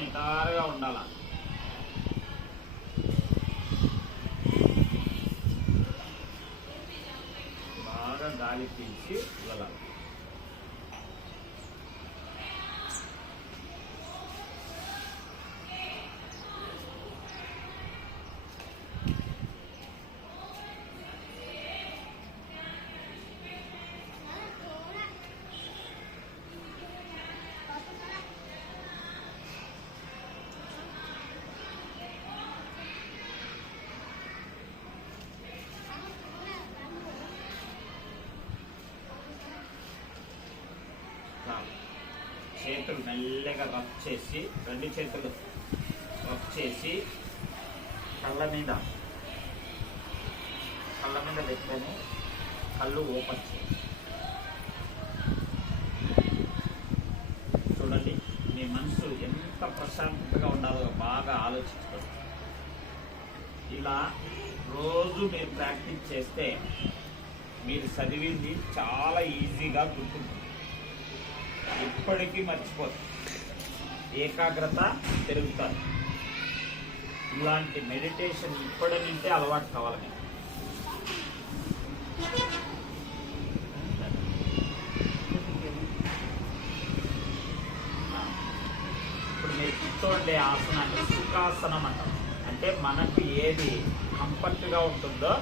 నిటారుగా ఉండాల. బాగా గాలి పీల్చి వెళ్ళాలి. చేతులు మెల్లగా రబ్ చేసి, 2 చేతులు రబ్ చేసి కళ్ళ మీద పెట్టుకొని కళ్ళు ఓపెన్ చేయండి. చూడండి, మీ మనసు ఎంత ప్రశాంతంగా ఉండాలో బాగా ఆలోచించుకోండి. ఇలా రోజు మీరు ప్రాక్టీస్ చేస్తే మీరు చదివింది చాలా ఈజీగా గుర్తుంటుంది, ఇప్పటికీ మర్చిపోతుంది, ఏకాగ్రత పెరుగుతుంది. ఇలాంటి మెడిటేషన్ ఇప్పటి నుంచే అలవాటు కావాలి మీకు. ఇప్పుడు మీరు కూర్చోండే ఆసనాన్ని సుఖాసనం అంటాం. అంటే మనకు ఏది కంఫర్ట్గా ఉంటుందో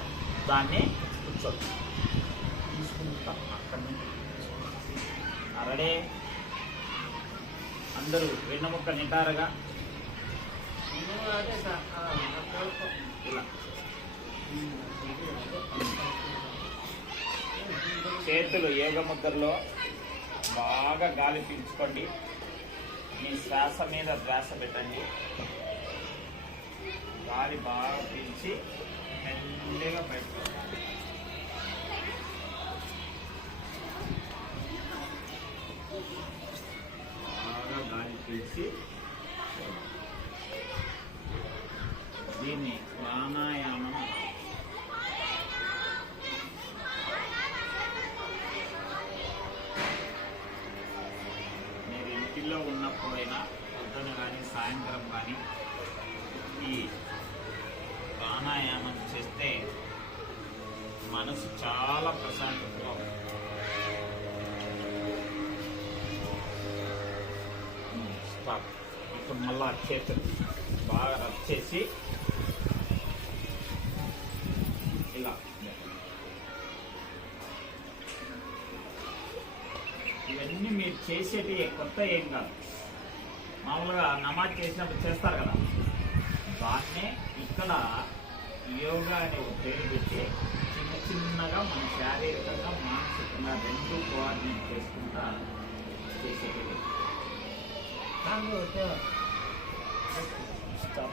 దాన్ని కూర్చోండి. తీసుకుంటాం అక్కడి నుంచి. అరడే అందరూ వెన్నముక్క నిటారుగా ఇలా చేతులు యోగ ముద్రలో బాగా గాలి పీల్చుకోండి. మీ శ్వాస మీద శ్వాస పెట్టండి. గాలి బాగా పీల్చి మెల్లిగా బయటకు పీల్చి. దీన్ని ప్రాణాయామం. మీరు ఇంటిలో ఉన్నప్పుడైనా పొద్దున కానీ సాయంత్రం కానీ ఈ ప్రాణాయామం చేస్తే మనసు చాలా ప్రశాంతంగా ఉంటుంది. ఇప్పుడు మళ్ళా చేతులు బాగా రబ్ చేసి ఇలా. ఇవన్నీ మీరు చేసేది కొత్త ఏం కాదు, మామూలుగా నమాజ్ చేసినప్పుడు చేస్తారు కదా, దాన్నే ఇక్కడ యోగా అనే ఒక పేరు పెట్టి చిన్నగా మన శారీరకంగా మానసికంగా 2 కోఆర్డినేట్ చేసుకుంటా చేసేది. Stop.